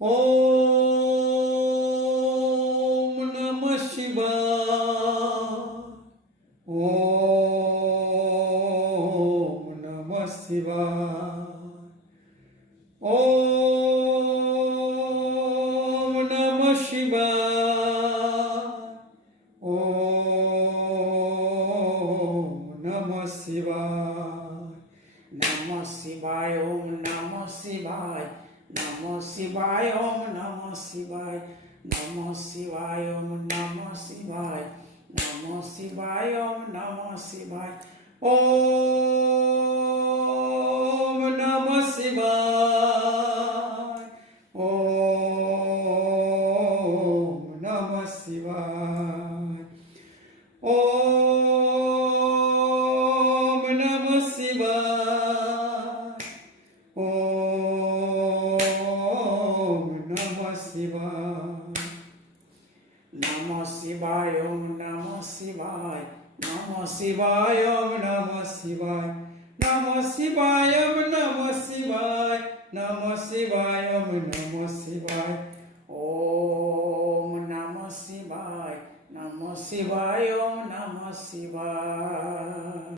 ઓમ નમઃ શિવાય. ઓમ નમઃ શિવાય. ઓમ નમઃ શિવાય. ઓમ નમઃ શિવાય. નમઃ શિવાય. ઓમ નમઃ શિવાય. નમઃ શિવાય. ઓમ નમઃ શિવાય. નમઃ શિવાય. ઓમ નમઃ શિવાય. નમઃ શિવાય. ઓમ નમઃ શિવાય. ઓમ નમઃ શિવાય. ઓમ નમઃ શિવાય. ઓમ નમઃ શિવાય. ઓમ નમઃ શિવાય. નમઃ શિવાય. ઓમ નમઃ શિવાય. નમઃ શિવાય. ઓમ નમઃ શિવાય. નમઃ શિવાય. ઓમ નમઃ શિવાય. નમઃ શિવાય. ઓમ નમઃ શિવાય. ઓમ નમઃ શિવાય. નમઃ શિવાય. ઓમ નમઃ શિવાય.